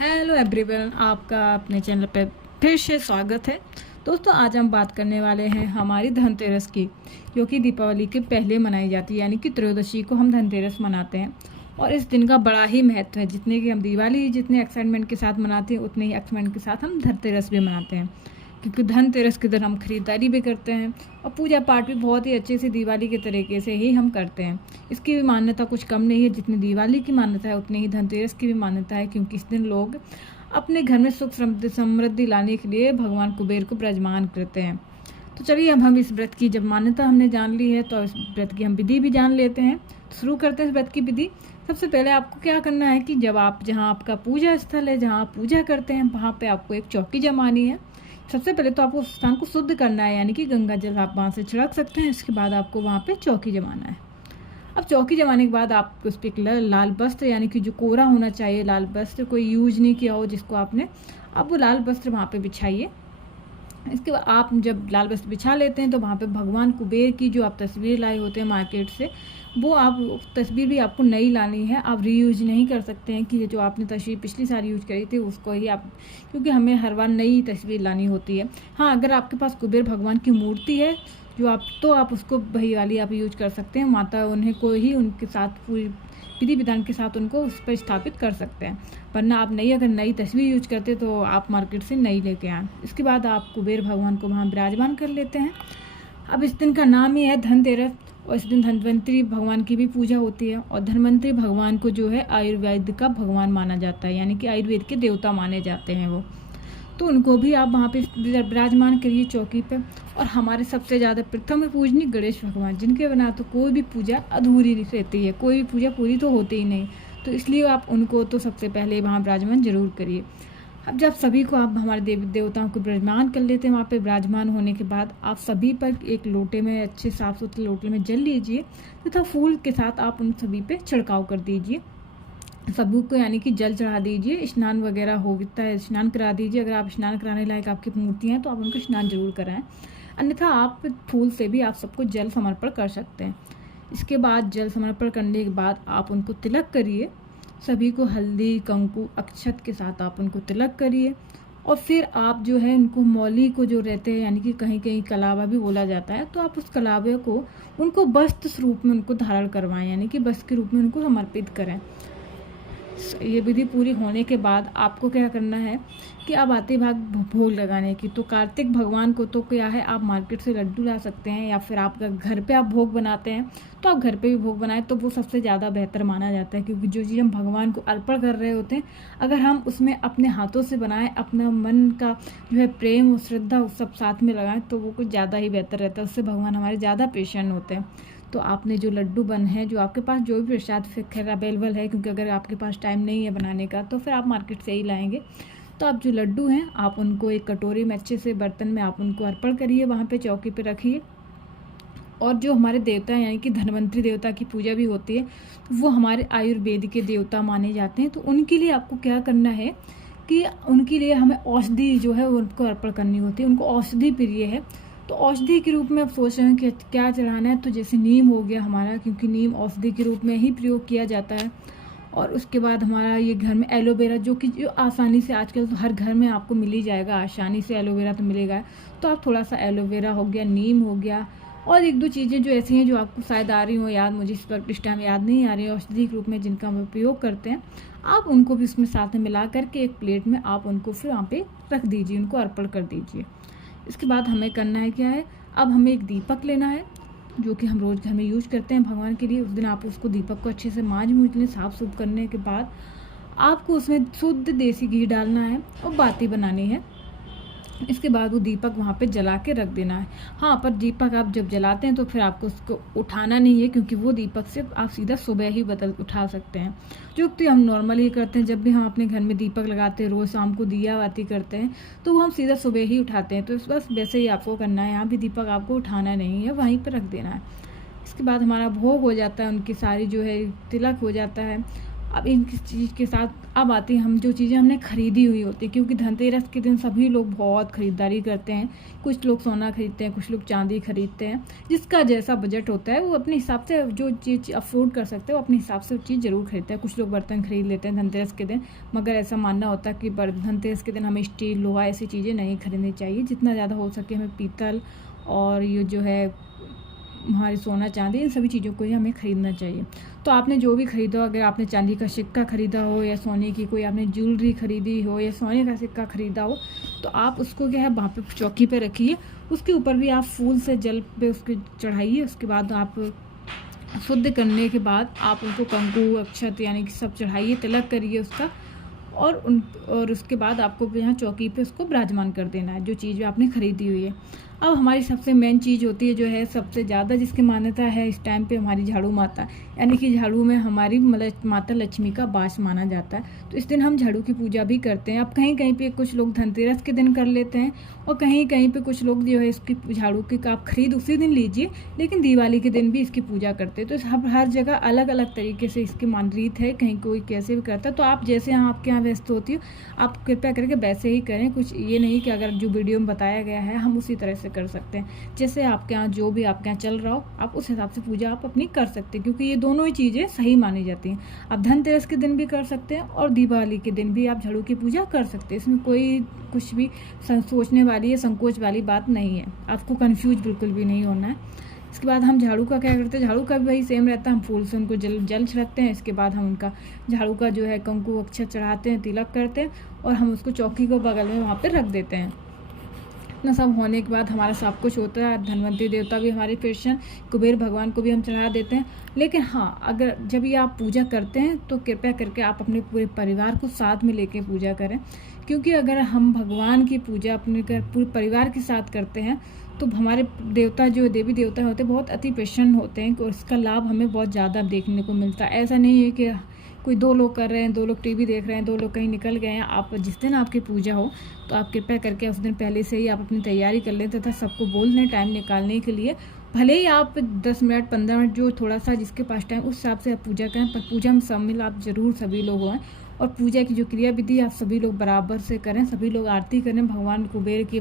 Hello everyone, आपका अपने channel पे फिर से स्वागत है। दोस्तों, आज हम बात करने वाले हैं हमारी धनतेरस की, जो कि दीपावली के पहले मनाई जाती है, यानी कि त्रयोदशी को हम धनतेरस मनाते हैं। और इस दिन का बड़ा ही महत्व है। जितने कि हम दिवाली जितने एक्साइटमेंट के साथ मनाते हैं, उतने ही एक्साइटमेंट के साथ हम धनतेरस भी मनाते हैं, क्योंकि धनतेरस के दिन हम खरीदारी भी करते हैं और पूजा पाठ भी बहुत ही अच्छे से दिवाली के तरीके से ही हम करते हैं। इसकी भी मान्यता कुछ कम नहीं है। जितनी दिवाली की मान्यता है उतनी ही धनतेरस की भी मान्यता है, क्योंकि इस दिन लोग अपने घर में सुख समृद्धि लाने के लिए भगवान कुबेर को विराजमान करते हैं। तो चलिए, अब हम इस व्रत की जब मान्यता हमने जान ली है, तो इस व्रत की हम विधि भी जान लेते हैं। तो शुरू करते हैं इस व्रत की विधि। सबसे पहले आपको क्या करना है कि जब आप जहाँ आपका पूजा स्थल है, जहाँ आप पूजा करते हैं, वहाँ पे आपको एक चौकी जमानी है। सबसे पहले तो आपको उस स्थान को शुद्ध करना है, यानी कि गंगा जल आप वहाँ से छिड़क सकते हैं। इसके बाद आपको वहाँ पे चौकी जमाना है। अब चौकी जमाने के बाद आप उस पर लाल वस्त्र, यानी कि जो कोरा होना चाहिए लाल वस्त्र, कोई यूज नहीं किया हो जिसको आपने, आप वो लाल वस्त्र वहाँ पे बिछाइए। इसके बाद आप जब लाल वस्त्र बिछा लेते हैं तो वहाँ पे भगवान कुबेर की जो आप तस्वीर लाए होते हैं मार्केट से, वो आप तस्वीर भी आपको नई लानी है। आप रीयूज नहीं कर सकते हैं कि जो आपने तस्वीर पिछली साल यूज करी थी उसको ही आप, क्योंकि हमें हर बार नई तस्वीर लानी होती है। हाँ, अगर आपके पास कुबेर भगवान की मूर्ति है जो आप उसको वही वाली आप यूज कर सकते हैं। माता उन्हें को ही उनके साथ पूरी विधि विधान के साथ उनको उस पर स्थापित कर सकते हैं। वरना आप अगर नई तस्वीर यूज करते तो आप मार्केट से नई लेके आएँ। इसके बाद आप कुबेर भगवान को वहाँ विराजमान कर लेते हैं। अब इस दिन का नाम ही है धनतेरस, और इस दिन धन्वंतरी भगवान की भी पूजा होती है। और धन्वंतरी भगवान को जो है आयुर्वेद का भगवान माना जाता है, यानी कि आयुर्वेद के देवता माने जाते हैं वो। तो उनको भी आप वहाँ पे विराजमान करिए चौकी पे। और हमारे सबसे ज़्यादा प्रथम पूजनीय गणेश भगवान, जिनके बिना तो कोई भी पूजा अधूरी रहती है, कोई भी पूजा पूरी तो होती ही नहीं। तो इसलिए आप उनको तो सबसे पहले वहाँ विराजमान जरूर करिए। अब जब सभी को आप हमारे देवी देवताओं को विराजमान कर लेते हैं, वहाँ पे विराजमान होने के बाद आप सभी पर एक लोटे में, अच्छे साफ सुथरे लोटे में जल लीजिए तथा फूल के साथ आप उन सभी पे छिड़काव कर दीजिए। सभी को यानी कि जल चढ़ा दीजिए। स्नान वगैरह होता है, स्नान करा दीजिए। अगर आप स्नान कराने लायक आपकी मूर्तियाँ हैं तो आप उनको स्नान जरूर कराएं, अन्यथा आप फूल से भी आप सबको जल समर्पण कर सकते हैं। इसके बाद जल समर्पण करने के बाद आप उनको तिलक करिए। सभी को हल्दी कंकु अक्षत के साथ आप उनको तिलक करिए। और फिर आप जो है उनको मौली को जो रहते हैं, यानी कि कहीं कहीं कलावा भी बोला जाता है, तो आप उस कलावे को उनको वस्त्र स्वरूप में उनको धारण करवाएं, यानी कि वस्त्र के रूप में उनको समर्पित करें। ये विधि पूरी होने के बाद आपको क्या करना है कि अब आते भाग भोग लगाने की। तो कार्तिक भगवान को तो क्या है, आप मार्केट से लड्डू ला सकते हैं, या फिर आप घर पे आप भोग बनाते हैं तो आप घर पे भी भोग बनाएं, तो वो सबसे ज़्यादा बेहतर माना जाता है। क्योंकि जो चीज़ हम भगवान को अर्पण कर रहे होते हैं, अगर हम उसमें अपने हाथों से बनाएं, अपना मन का जो है प्रेम और श्रद्धा सब साथ में लगाएं, तो वो कुछ ज़्यादा ही बेहतर रहता है। उससे भगवान हमारे ज़्यादा प्रसन्न होते हैं। तो आपने जो लड्डू बन है, जो आपके पास जो भी प्रसाद खैर अवेलेबल है, क्योंकि अगर आपके पास टाइम नहीं है बनाने का तो फिर आप मार्केट से ही लाएंगे। तो आप जो लड्डू हैं आप उनको एक कटोरी में, अच्छे से बर्तन में आप उनको अर्पण करिए, वहाँ पे चौकी पे रखिए। और जो हमारे देवता हैं, यानी कि धन्वंतरी देवता की पूजा भी होती है, वो हमारे आयुर्वेद के देवता माने जाते हैं। तो उनके लिए आपको क्या करना है कि उनके लिए हमें औषधि जो है उनको अर्पण करनी होती है। उनको औषधि प्रिय है, तो औषधि के रूप में आप सोच रहे हैं कि क्या चढ़ाना है। तो जैसे नीम हो गया हमारा, क्योंकि नीम औषधि के रूप में ही प्रयोग किया जाता है। और उसके बाद हमारा ये घर में एलोवेरा, जो कि जो आसानी से आजकल तो हर घर में आपको मिल ही जाएगा, आसानी से एलोवेरा तो मिलेगा। तो आप थोड़ा सा एलोवेरा हो गया, नीम हो गया, और एक दो चीज़ें जो ऐसी हैं जो आपको शायद आ रही हो याद, मुझे इस टाइम याद नहीं आ रही है, औषधि के रूप में जिनका हम उपयोग करते हैं, आप उनको भी उसमें साथ में मिला करके एक प्लेट में आप उनको फिर वहाँ पे रख दीजिए, उनको अर्पण कर दीजिए। इसके बाद हमें करना है क्या है, अब हमें एक दीपक लेना है, जो कि हम रोज़ घर में यूज करते हैं भगवान के लिए। उस दिन आप उसको दीपक को अच्छे से मांज मूज लें। साफ सुफ करने के बाद आपको उसमें शुद्ध देसी घी डालना है और बाती बनानी है। इसके बाद वो दीपक वहाँ पे जला के रख देना है। हाँ, पर दीपक आप जब जलाते हैं तो फिर आपको उसको उठाना नहीं है, क्योंकि वो दीपक से आप सीधा सुबह ही उठा सकते हैं, जो कि हम नॉर्मली करते हैं। जब भी हम अपने घर में दीपक लगाते हैं, रोज़ शाम को दिया बाती करते हैं, तो वो हम सीधा सुबह ही उठाते हैं। तो बस वैसे ही आपको करना है, यहाँ भी दीपक आपको उठाना नहीं है, वहीं पर रख देना है। इसके बाद हमारा भोग हो जाता है, उनकी सारी जो है तिलक हो जाता है। अब इन चीज़ के साथ अब आती है हम जो चीज़ें हमने खरीदी हुई होती है, क्योंकि धनतेरस के दिन सभी लोग बहुत ख़रीदारी करते हैं। कुछ लोग सोना खरीदते हैं, कुछ लोग चांदी खरीदते हैं। जिसका जैसा बजट होता है वो अपने हिसाब से जो चीज़ अफोर्ड कर सकते हैं वो अपने हिसाब से वो चीज़ ज़रूर खरीदते हैं। कुछ लोग बर्तन खरीद लेते हैं धनतेरस के दिन, मगर ऐसा मानना होता है कि धनतेरस के दिन हमें स्टील, लोहा ऐसी चीज़ें नहीं खरीदनी चाहिए। जितना ज़्यादा हो सके हमें पीतल और ये जो है हमारी सोना चांदी, इन सभी चीज़ों को ही हमें ख़रीदना चाहिए। तो आपने जो भी ख़रीदा हो, अगर आपने चांदी का सिक्का ख़रीदा हो या सोने की कोई आपने ज्वेलरी ख़रीदी हो या सोने का सिक्का ख़रीदा हो, तो आप उसको क्या है वहाँ पे चौकी पे रखिए। उसके ऊपर भी आप फूल से जल पे उसके चढ़ाइए। उसके बाद आप शुद्ध करने के बाद आप उनको कंकु, अक्षत यानी कि सब चढ़ाइए, तिलक करिए उसका, और उसके बाद आपको यहाँ चौकी पे उसको विराजमान कर देना है जो चीज़ आपने खरीदी हुई है। अब हमारी सबसे मेन चीज़ होती है जो है सबसे ज़्यादा जिसकी मान्यता है इस टाइम पे, हमारी झाड़ू माता, यानी कि झाड़ू में हमारी माता लक्ष्मी का वास माना जाता है। तो इस दिन हम झाड़ू की पूजा भी करते हैं। अब कहीं कहीं पे कुछ लोग धनतेरस के दिन कर लेते हैं और कहीं कहीं पे कुछ लोग जो है इसकी झाड़ू की आप खरीद उसी दिन लीजिए, लेकिन दिवाली के दिन भी इसकी पूजा करते हैं। तो हर जगह अलग अलग तरीके से इसकी मान रीत है, कहीं कोई कैसे भी करता है। तो आप जैसे यहाँ आपके यहाँ व्यस्त होती हो, आप कृपया करके वैसे ही करें। कुछ ये नहीं कि अगर जो वीडियो में बताया गया है हम उसी तरह से कर सकते हैं। जैसे आपके यहाँ जो भी आपके यहाँ चल रहा हो आप उस हिसाब से पूजा आप अपनी कर सकते हैं, क्योंकि ये दोनों ही चीज़ें सही मानी जाती हैं। आप धनतेरस के दिन भी कर सकते हैं और दिवाली के दिन भी आप झाड़ू की पूजा कर सकते हैं। इसमें कोई कुछ भी सोचने वाली या संकोच वाली बात नहीं है। आपको कंफ्यूज बिल्कुल भी नहीं होना है। इसके बाद हम झाड़ू का क्या करते हैं, झाड़ू का भी वही सेम रहता है। हम फूल से उनको जल छिड़कते हैं। इसके बाद हम उनका झाड़ू का जो है कंकु अक्षत चढ़ाते हैं, तिलक करते हैं और हम उसको चौकी को बगल में वहाँ पे रख देते हैं। इतना सब होने के बाद हमारा सब कुछ होता है। धनवंतरी देवता भी हमारे कृष्ण, कुबेर भगवान को भी हम चढ़ा देते हैं। लेकिन हाँ, अगर जब ये आप पूजा करते हैं तो कृपया करके आप अपने पूरे परिवार को साथ में लेके पूजा करें, क्योंकि अगर हम भगवान की पूजा अपने पूरे परिवार के साथ करते हैं तो हमारे देवता जो देवी देवता होते हैं बहुत अति प्रसन्न होते हैं और इसका लाभ हमें बहुत ज़्यादा देखने को मिलता है। ऐसा नहीं है कि कोई 2 लोग कर रहे हैं, 2 लोग टीवी देख रहे हैं, 2 लोग कहीं निकल गए हैं। आप जिस दिन आपकी पूजा हो तो आप कृपया करके उस दिन पहले से ही आप अपनी तैयारी कर लें तथा सबको बोल दें टाइम निकालने के लिए। भले ही आप 10 मिनट 15 मिनट जो थोड़ा सा जिसके पास टाइम उस हिसाब से आप पूजा करें, पर पूजा में शामिल आप ज़रूर सभी लोग हों। और पूजा की जो क्रिया विधि आप सभी लोग बराबर से करें। सभी लोग आरती करें भगवान कुबेर की,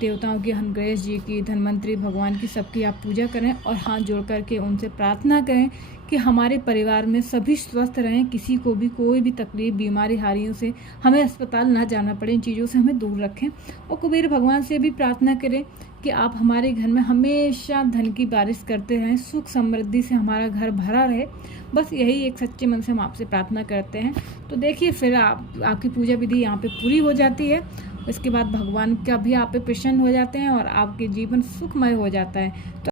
देवताओं की, गणेश जी की, धनवंतरी भगवान की, सबकी आप पूजा करें और हाथ जोड़ करके उनसे प्रार्थना करें कि हमारे परिवार में सभी स्वस्थ रहें, किसी को भी कोई भी तकलीफ, बीमारी, हारियों से हमें अस्पताल ना जाना पड़े, इन चीज़ों से हमें दूर रखें। और कुबेर भगवान से भी प्रार्थना करें कि आप हमारे घर में हमेशा धन की बारिश करते रहें, सुख समृद्धि से हमारा घर भरा रहे। बस यही एक सच्चे मन से हम आपसे प्रार्थना करते हैं। तो देखिए फिर आपकी पूजा विधि यहाँ पे पूरी हो जाती है। इसके बाद भगवान का भी आप पे प्रसन्न हो जाते हैं और आपके जीवन सुखमय हो जाता है। तो